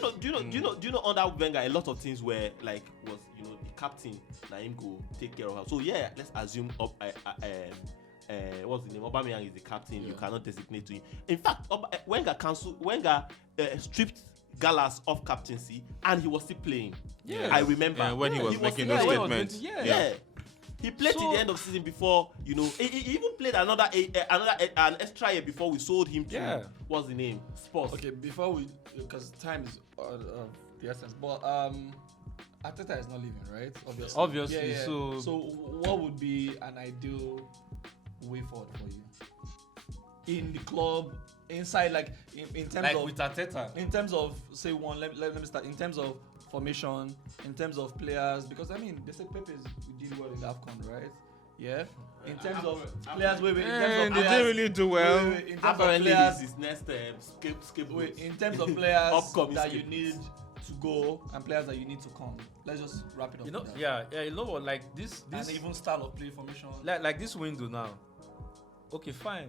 you know under Wenger a lot of things were like was the captain Naim go take care of her. So yeah, let's assume what's the name? Aubameyang is the captain. You cannot designate to him. In fact, Wenger stripped Gallas off captaincy, and he was still playing. Yeah. I remember when he was making those when he was statements. making- Yeah. He played till So- the end of the season before, he even played an extra year before we sold him to, Yeah. what's the name? Spurs. Okay, before we, because time is of the essence, but Arteta is not leaving, right? Obviously. Obviously, so- what would be an ideal way forward for you? in the club, inside, like in terms Like of with Arteta. in terms of say one. Let me start. In terms of formation, in terms of players, because I mean they said Pepe did well in the AFCON, right? Yeah. In terms of players, wait. In terms of they players, didn't really do well. wait, in terms of Apparently, players, his next skip. wait, in terms of players Upcoming that you skip. need to go and players that you need to come. Let's just wrap it up. You know, with that. yeah, you know what? Like this And even style of play formation. like this window now. Okay, fine.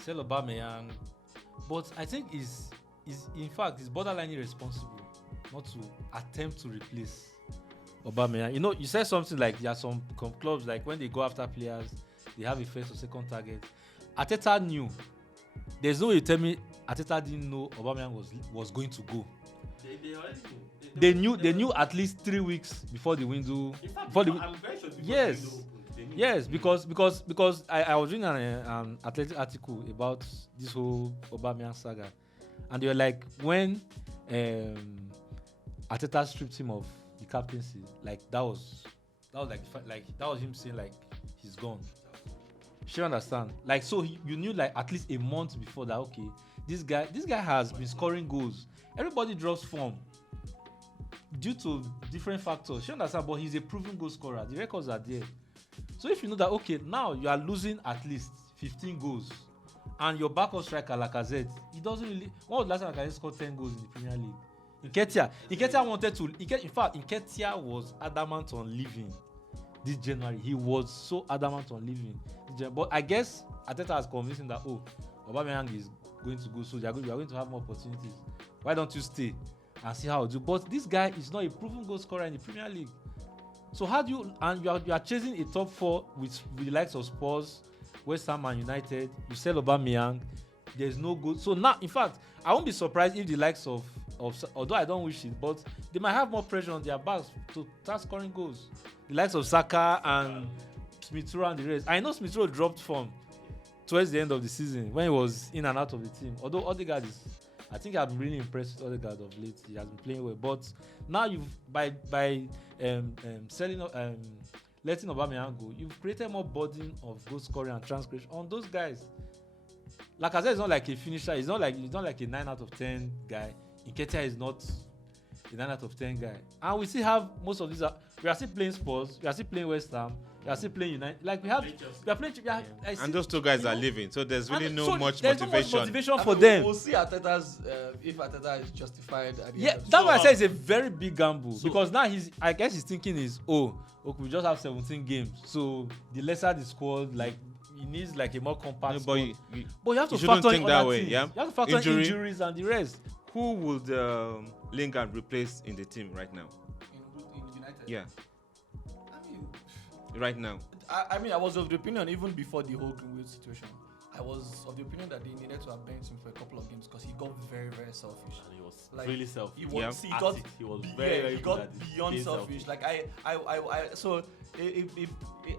Sell Aubameyang, but I think is in fact is borderline irresponsible not to attempt to replace Aubameyang. You know, you said something like there are some clubs like when they go after players, they have a first or second target. Arteta knew. There's no way you tell me Arteta didn't know Aubameyang was going to go. They already knew. They knew at least 3 weeks before the window. In fact, Before the I'm very sure before Yes. the window opened, they knew. Yes, because I was reading an athletic article about this whole Aubameyang saga, and they were like when Arteta stripped him of the captaincy, like that was him saying like he's gone. You understand? Like so you knew like at least a month before that. Okay, this guy has been scoring goals. Everybody drops form due to different factors. You understand? But he's a proven goal scorer. The records are there. So if you know that, okay, now you are losing at least 15 goals, and your backup striker Lacazette, he doesn't really. When was the last time Lacazette scored 10 goals in the Premier League? Nketiah wanted to. In fact, Nketiah was adamant on leaving this January. He was so adamant on leaving. But I guess Arteta has convinced him that Aubameyang is going to go, so you are going to have more opportunities. Why don't you stay and see how it do? But this guy is not a proven goal scorer in the Premier League. So how do you are chasing a top 4 with the likes of Spurs, West Ham and United? You sell Aubameyang, there's no good. So now, in fact, I won't be surprised if the likes of although I don't wish it, but they might have more pressure on their backs to start scoring goals. The likes of Saka and Smith Rowe and the rest. I know Smith Rowe dropped form towards the end of the season when he was in and out of the team. Although Odegaard is, I think I've been really impressed with Odegaard of late. He has been playing well. But now you've by selling letting Aubameyang go, you've created more burden of goal scoring and transgression on those guys. Lacazette is not like a finisher. He's not like a 9 out of 10 guy. Nketiah is not a 9 out of 10 guy. And we still have most of these. We are still playing Spurs. We are still playing West Ham. We are still playing United. Like we are playing. And those 2 guys are leaving, so there's really and no so much there's motivation. No much motivation I for mean, them. We'll see Arteta's if Arteta is justified. At the Yeah, end of the that's why I season. say it's a very big gamble because now I guess his thinking is, okay, we just have 17 games, so the lesser the squad, like he needs like a more compact squad. But you have to shouldn't factor in think that other way, things. yeah? You have to factor in Injury. injuries and the rest. Who would Lingard replace in the team right now? in United. Yeah, I mean, right now. I mean, I was of the opinion even before the whole Greenwood situation. I was of the opinion that they needed to have benched him for a couple of games because he got very, very selfish. And he was Like, really selfish. He was, Yeah. he got, He was yeah, very, very he good got at it. beyond Being selfish. Like so if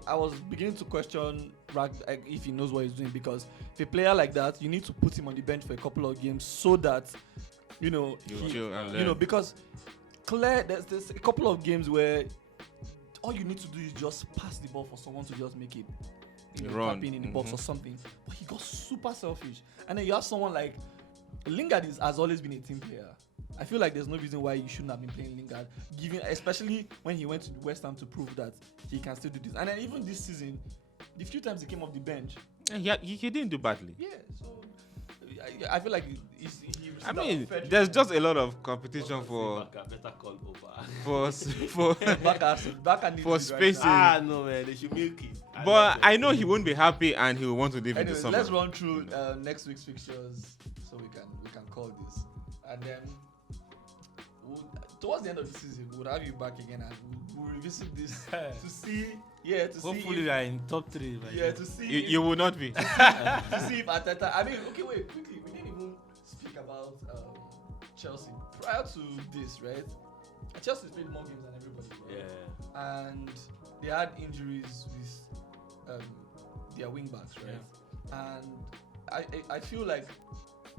I was beginning to question Rag if he knows what he's doing, because if a player like that, you need to put him on the bench for a couple of games so that You chill and you know, learn. because there's a couple of games where all you need to do is just pass the ball for someone to just make it Run. tap in the box or something. But he got super selfish. And then you have someone like Lingard has always been a team player. I feel like there's no reason why you shouldn't have been playing Lingard, especially when he went to West Ham to prove that he can still do this. And then even this season, the few times he came off the bench, He didn't do badly. yeah. So I feel like he I mean, there's just a lot of competition for better call over. Baka needs for it spaces. right No man, they should milk it. But I know he won't be happy and he will want to leave now. in the Anyways, summer. let's run through next week's fixtures so we can call this, and then towards the end of the season we'll have you back again and we'll revisit this to see. Yeah, to Hopefully see. we are in top 3. Yeah, to see. You will not be. To see if Arteta. I mean, okay, wait, quickly. We didn't even speak about Chelsea prior to this, right? Chelsea played more games than everybody. Right? Yeah. And they had injuries with their wing backs, right? Yeah. And I feel like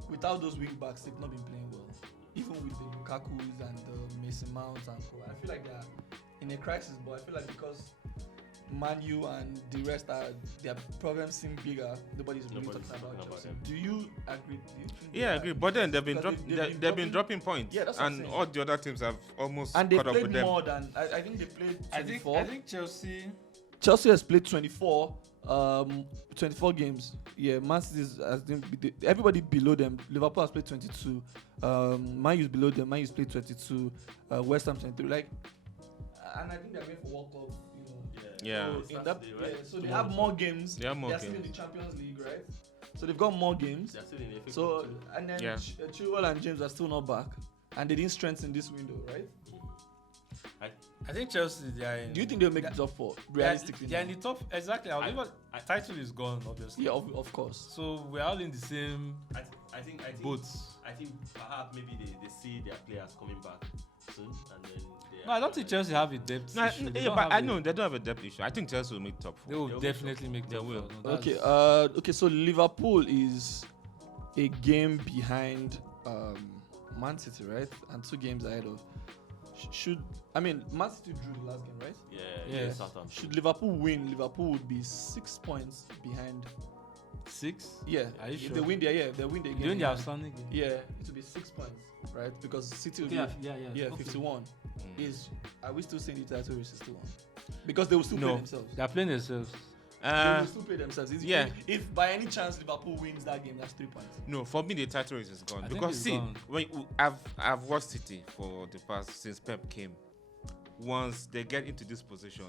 without those wing backs, they've not been playing well. Even with the Lukaku's and the Mason Mounts and co. I feel like they are in a crisis, but I feel like because Man U and the rest are their problems seem bigger. Nobody's really talking about Chelsea. them. Do you agree? Do you think Yeah, I agree. But then they've been Because dropping points. Yeah, that's what I'm and saying. all the other teams have almost And they caught up with played them. more than I think they played 24. I think Chelsea. Chelsea has played 24 games. Yeah, Man City has everybody below them. Liverpool has played 22. Man U's below them. Man U's played 22. West Ham 23. Like, and I think they're going for World Cup. You know. Yeah. So, in that, Saturday, right? so they have more games. They have more They're still in games. the Champions League, right? So they've got more games. They're still in the FA So Cup too. and then Yeah. Chilwell and James are still not back, and they didn't strengthen this window, right? I think Chelsea. They are in. Do you think they'll make the top four realistically? They're in the top. Exactly. Title is gone, obviously. Yeah, of course. So we're all in the same I think boats. I think perhaps maybe they see their players coming back soon, and then they No, I don't think Chelsea have a depth No, issue. They yeah, don't but have I a- know they don't have a depth issue. I think Chelsea will make top They 4. will They'll definitely make They them. will. Okay. Okay. So Liverpool is a game behind Man City, right? And 2 games ahead of. Man City drew the last game, right? yeah, Yes. Southampton. Should Liverpool win, Liverpool would be 6 points behind. 6. Yeah. Are you If sure? they win, they win the game. Doing the outstanding game. Yeah, it will be 6 points, right? Because City will be Yeah. 51. Are we still saying the title race is still on? Because they will still play No. themselves. They are playing themselves. They will still play themselves. yeah. If by any chance Liverpool wins that game, that's 3 points. No, for me the title race is gone I think because it's see, gone. I've watched City for the past since Pep came. Once they get into this position,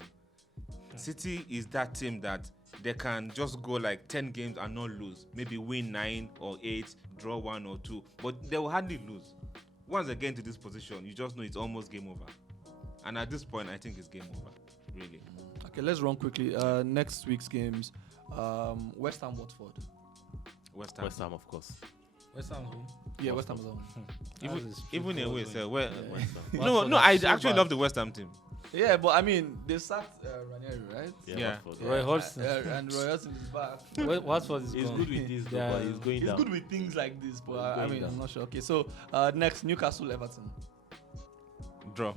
City is that team that they can just go like 10 games and not lose. Maybe win 9 or 8, draw 1 or 2, but they will hardly lose. Once they get into this position, you just know it's almost game over. And at this point, I think it's game over. Really. Okay, let's run quickly. Next week's games: West Ham, Watford. West Ham. West Ham, of course. West Ham home. Yeah, West Ham is on. Even away, so where? West Ham. No, Watford no, are I so actually bad. love the West Ham team. Yeah, but I mean, they sacked Ranieri, right? Yeah. Watford. Roy Hodgson. And Roy Hodgson is back. Watford is He's gone. good with this, though, Yeah. but he's going He's down. good with things like this, but He's I going mean, down. I'm not sure. Okay, so next, Newcastle, Everton. Draw.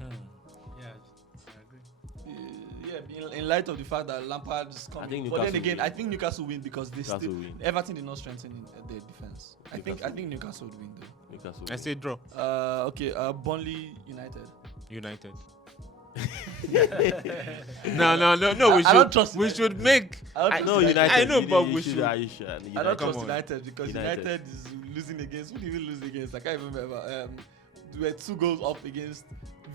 Yeah, I agree. Yeah, in light of the fact that Lampard is coming. I think But then Newcastle again, win. I think Newcastle win because they Newcastle still win. Everton did not strengthen their defense. I Newcastle think Newcastle would win though. Newcastle. I say draw. Okay, Burnley United. United. No. We I don't should. trust We United. should make. I don't I trust know United. I know, You but need- we you should. I should. I don't Come trust on. United because United. United is losing against. Who did we lose against? I can't even remember. We were 2 goals up against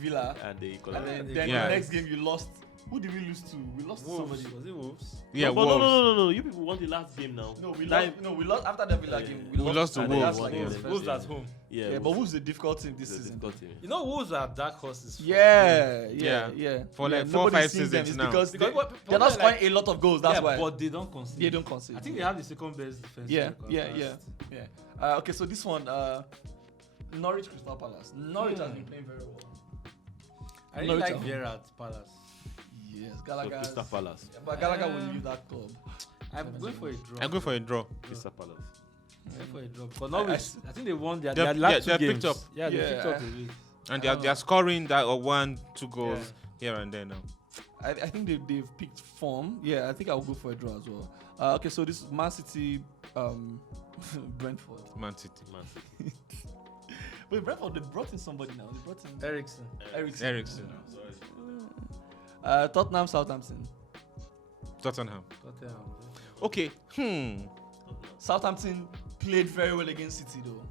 Villa, And they and collect. then Yeah. the next game you lost. Who did we lose to? We lost to Wolves. somebody. Was it Wolves? Yeah, but Wolves. no. You people want the last game now. No, we Nine- lost. No, we lost after the Villa Yeah. game. We lost to and Wolves. that's like Wolves. the first Wolves game. at home. Yeah, Yeah, but Wolves is a difficult team this It's a season. difficult team. You know, Wolves are dark horses. Yeah. For like Yeah, 4 or 5 nobody's seeing them. seasons It's now. because Because they're what- not people scoring like- a lot of goals. That's why But they don't concede. they don't concede. I think they have the second best defense. Yeah, record yeah, last. yeah. Okay, so this one, Norwich Crystal Palace. Norwich has been playing very well. I really Norwich like at home. Vieira at Palace. Yes, So Gallagher. Crystal Palace. But Gallagher will leave that club. I'm going for a draw. I go for a draw. Crystal Palace. I'm going for a draw. But Norwich, I think they won their They're- last yeah, 2 they're games. picked up. Yeah, they Yeah, picked up the league. And they're scoring that or 1, 2 goals Yeah. here and there now. I think they've picked form. Yeah, I think I'll go for a draw as well. Okay, so this is Man City, Brentford. Man City. Man City. But Brentford, they brought in somebody now. They brought in Eriksen. Eriksen. Eriksen. Tottenham, Southampton. Tottenham. Tottenham. Okay. Southampton played very well against City though.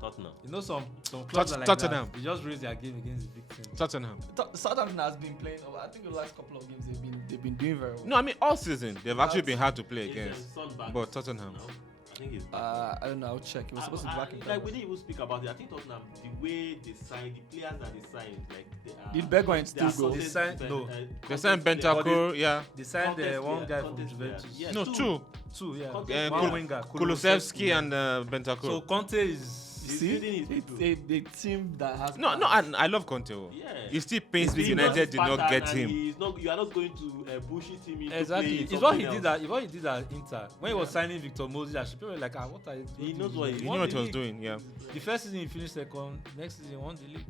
Tottenham. You know some clubs are like Tottenham. that. They just raise their game against the big team. Tottenham. Southampton has been playing. I think the last couple of games they've been doing very well. No, I mean all season they've actually been hard to play Is, against. Son back But Tottenham. now? I think he's back. I don't know. I'll check. It was supposed to be back in like February. we didn't even speak about it. I think Tottenham, the way they signed, the players that they signed, like they are. Did Bergwijn they are still go? They contest- signed- no. They signed Bentancur, yeah. They signed Contest one player, guy from contest player. Juventus. Yeah, No, two. Two, yeah. Contest One player. winger. Kulusevski and Bentancur. So Conte is. He's See, leading his it's people. a team that has. no, I love Conte. Oh. Yeah. It still pains me He's United did not Spartan get and him. He's not, you are not going to bullshit him into Exactly. playing It's what he something did else. at. It's what he did at Inter when he was signing Victor Moses. People were like, what are you doing? He knows what He he knew won what the he was league. doing, yeah. The first season he finished second. Next season he won the league.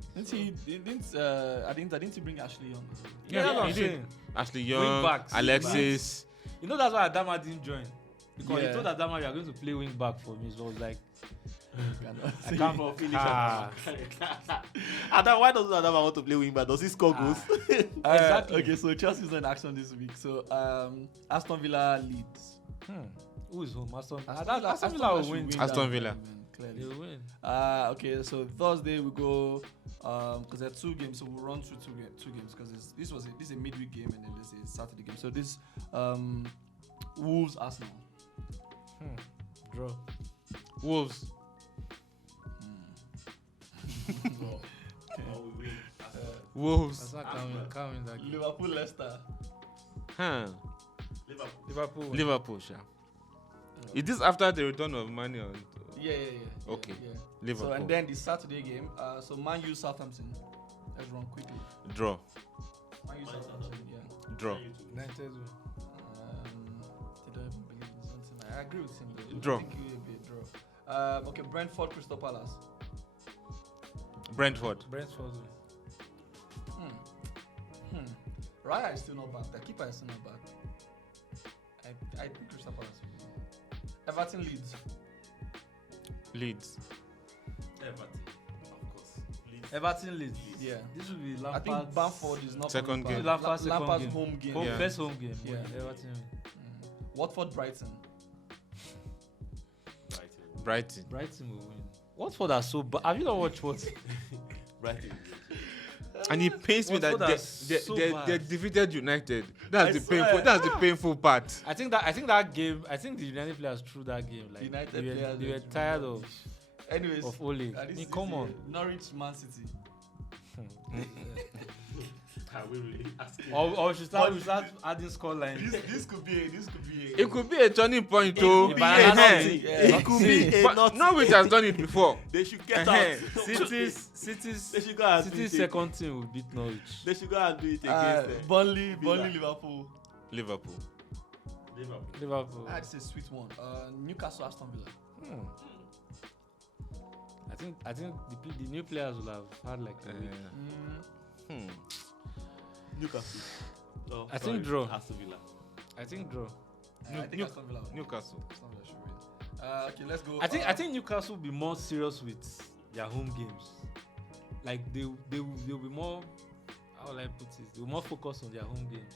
Didn't he bring Ashley Young? Yeah, that's what he I'm did. saying. Ashley Wing Young, backs. Alexis. You know that's why Adama didn't join. Because Yeah. he told Adama you are going to play wing back for me. So I was like, I See, can't finish ah. Adam, why doesn't Adam want to play wing back? Does he score goals? Exactly. Okay, so Chelsea's not in action this week. So Aston Villa leads. Who is home? Aston Aston Villa will should win. that Aston game, Villa. clearly. They will win. Okay, so Thursday we go because there are 2 games, so we'll run through two games because this is a midweek game and then there's a Saturday game. So this Wolves Arsenal. Draw. Wolves. Wolves. That's not coming that game. Liverpool Leicester. Liverpool. Win. Liverpool, sure. Is this after the return of money on? Yeah. Okay. Yeah. Liverpool. So and then the Saturday game. So Man U Southampton. Let's run quickly. Draw. Man U Southampton. Yeah. Draw. United win. They don't even believe in something. I agree with him. Though. Draw. I think it will be a draw. Okay, Brentford Crystal Palace. Brentford. Brentford win. Raya is still not back. The keeper is still not back. I think Crystal Palace will win. Everton Leeds. Leeds. Everton, of course. Everton leads. Yeah. This will be I Lampard's think Bamford is not Second coming game. back. Lampard's second Lampard's game. home game. Yeah. First home game. Yeah. Everton win. Watford Brighton. Brighton. Brighton will win. Watford are so bad. Have you not watched Watford? Brighton. And it pains me that Watford are so they bad. defeated United. I That's the swear. painful. That's the painful part. I think that game. I think the United players threw that game. Like United they players were were tired of Anyways, Ole. this I mean, is come on. Norwich Man City. Are we really asking? Or we should start adding score lines. This could be It could be a turning point, too. could be a nothing. It could be. But Norwich has done it before. They should get Eh-heh. out. City's They should go and do City's it. second team will beat Norwich. They should go and do it against them. Burnley, Villa. Liverpool. Liverpool. Liverpool. That's a sweet one. Newcastle, Aston Villa. I think the new players will have had like a week. Newcastle. Oh, I think draw. Aston Villa. I think draw. I think Aston Villa. Newcastle. Aston Villa should win. Okay, let's go. I think Newcastle will be more serious with their home games. Like they will be more. How will I put it? They will more focus on their home games.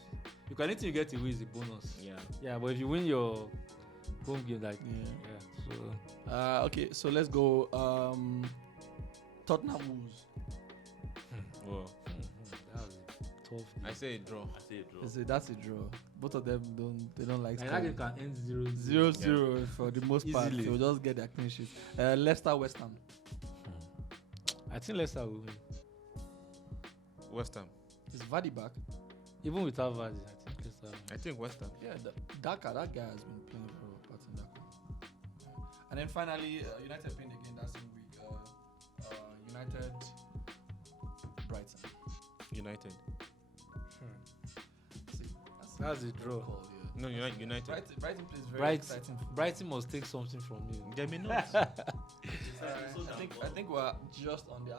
Because anything you get away is a bonus. Yeah. Yeah, but if you win your home game, like so. Okay, so let's go. Tottenham Wolves. Whoa. That was a tough game. I say a draw. I say a draw. That's a draw. Both of them don't like And that game scoring. can end 0-0. 0-0 for the most part. Easily. They'll just get their clean sheet. Leicester West Ham. I think Leicester will win. West Ham. Is Vardy back? Even without Vardy, I think Leicester will win. I think West Ham. Yeah, Daka, that guy has been playing for a part in Daka. And then finally, United playing again that same week. United Brighton. United. See, That's a draw. call, yeah. No, United. Brighton plays very Brighton, exciting football. Brighton must take something from you. They may not. I think we're just on the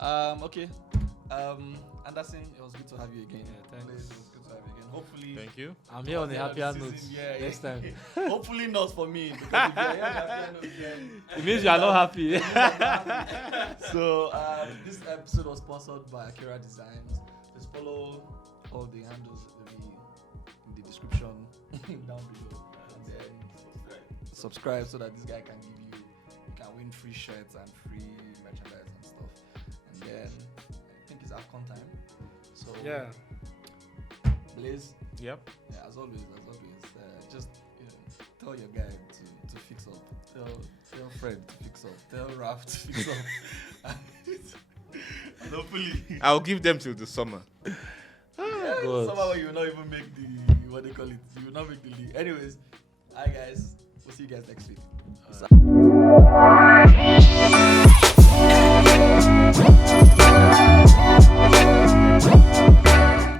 hour. Okay. Anderson, it was good to have you again. Yeah, thanks. Please, it was good to have you again. Hopefully, Thank you. I'm here on a happier season, note yeah, next time. hopefully not for me. Because if you're here on a happier note, then It means you are not happy. So this episode was sponsored by Akira Designs. Just follow all the handles in the description down below, and then subscribe so that this guy can give you can win free shirts and free merchandise and stuff. And then I think it's AFCON time. So Yeah. Blaze, Yep. yeah, as always, just tell your guy to fix up. Tell Fred to fix up. Tell Raf to fix up. And hopefully, I'll give them till the summer. God. somehow you will not even make the what they call it. You will not make the league. Anyways, hi guys. We'll see you guys next week.